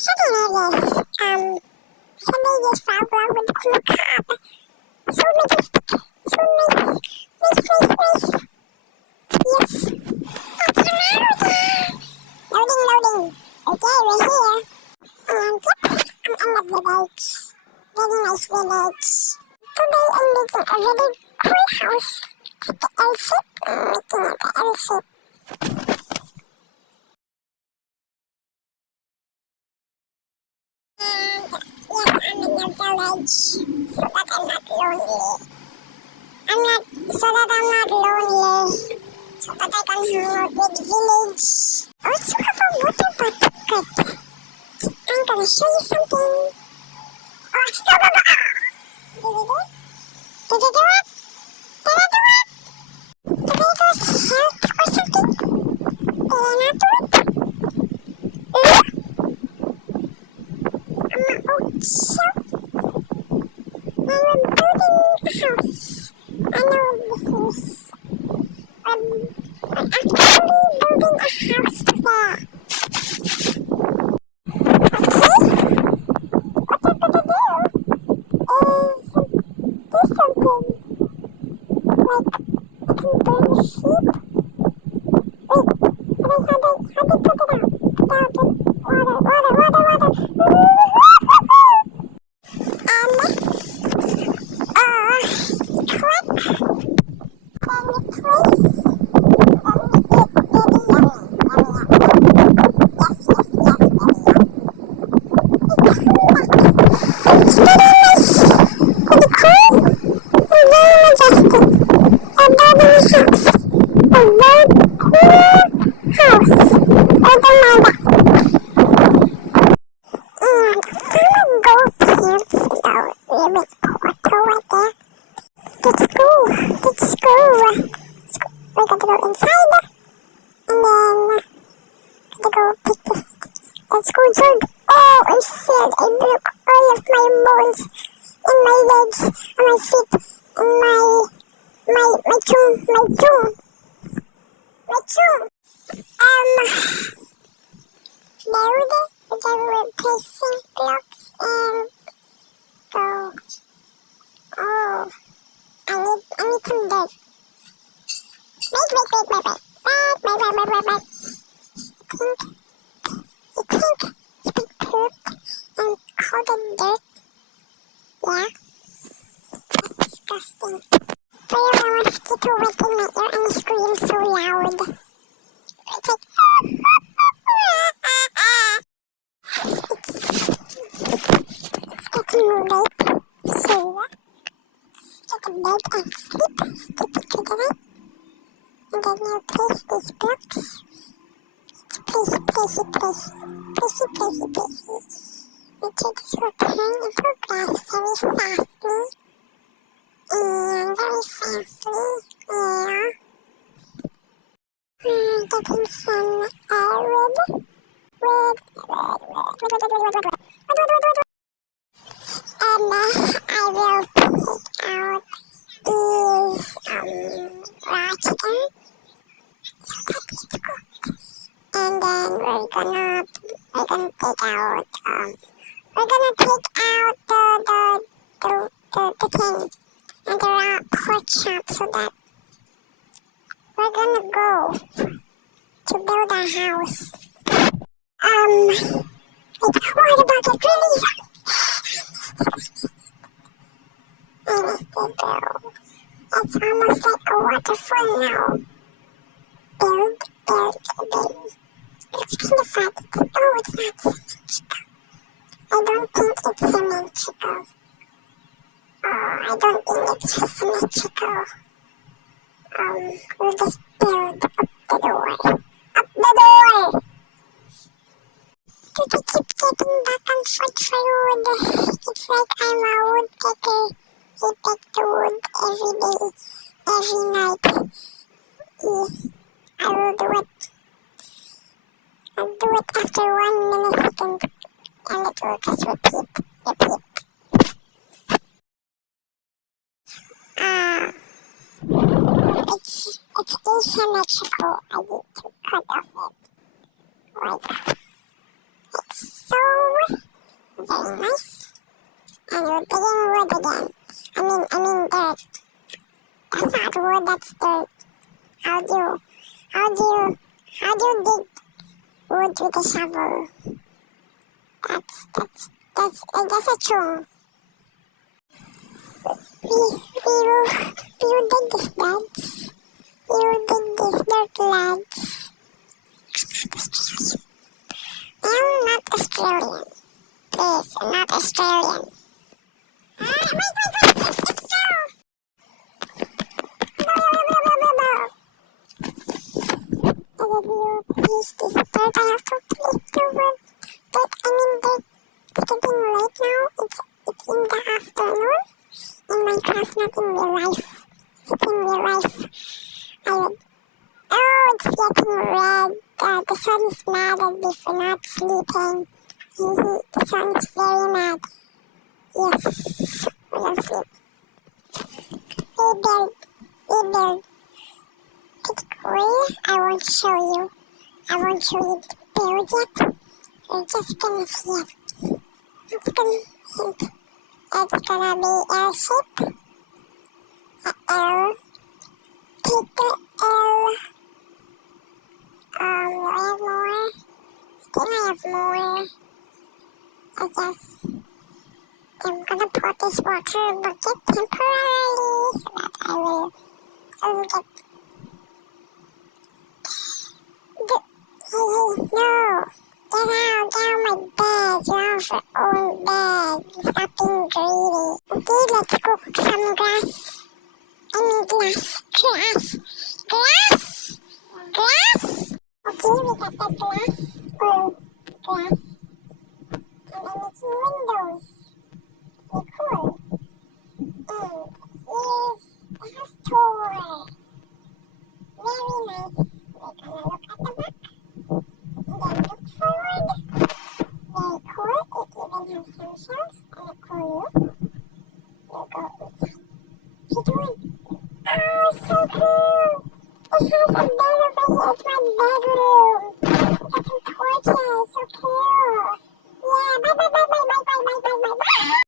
sabi na sabi niya fragwa with kumakap. So majestic, so nice, nice. Yes. That's loud. Loading. Okay, we're here. And yep, I love village. Very nice village. Today I'm making a really cool house. The L-shape, making it the L-shape. And yes, I'm in a village, so that I'm not lonely. So that I can hang out with village. Also have a water bucket. I'm gonna show you something. Oh, go. Did you do it? Did I do it? Did I lose health or something? Did I not do it? So, I'm building a house. I know this is, I'm actually building a house there. What I'm gonna do is do something. Like, I can burn a sheep. Wait, how do you put it out? Water. Let's go. We're going to go inside and then go pick the let's go jog. Oh, I said I broke all of my bones in my legs and my feet and my chum. There we're placing blocks and go. Oh, I need some dirt. Wait. You think it's been pooped and called it dirt? Yeah? That's disgusting. But I want you to wake in my ear and scream so loud. It's like... It's getting late, so get to bed and sleep together. And then you place these blocks. Place. You take this whole turn into grass very fastly. And very fastly, yeah. Getting some wood. And I will take out these raw chicken. So that it's cooked. And then we're gonna take out the thing and the raw pork chop so that we're gonna go to build our house. With a water bucket, really? I missed it though. It's almost like a waterfall now. Build. It's kind of fat. It's not symmetrical. I don't think it's symmetrical. I don't think it's symmetrical. We'll just build up the door. Because I keep getting back and forth for wood. It's like I'm a woodpecker. I pick the wood every day, every night. I will do it. I'll do it after 1 millisecond. And it will just repeat. It's asymmetrical. I need to cut off it. Like, it's so something nice. And you're digging wood again. I mean dirt. That's not wood, that's dirt. How do you dig wood with a shovel? That's a chore. We will dig this, lads. We will dig this dirt, lads. I'm not Australian. Please, I'm not Australian. Wait, it's true! If you please this dirt, I have to please the wood. But it's getting late now. It's in the afternoon. In Minecraft, not in real life. If it's in real life, I would... Oh, it's getting red. The sun is mad at me for not sleeping. The sun is very mad. Yes, we don't sleep. We build. Technically, I won't show you the build yet. You're just gonna see it. It's gonna hint. It's gonna be airship. L. Take the L. I have more. I think I have more. I guess I'm gonna put this water bucket temporarily so that I will get no! Get out my bed! You have your own bed! Stop being greedy! Okay, let's cook some glass. Glass! Okay, we got the glass. Oh, glass. And I'm making windows. Pretty cool. And here's the house tour. Very nice. We're gonna look at the back. Then look forward. Very cool. It even has some shelves and a cool roof. We'll go inside. What are you doing? Oh, so cool! It has a bed over here. It's my bedroom. It got some torches. So cool. Yeah, bye.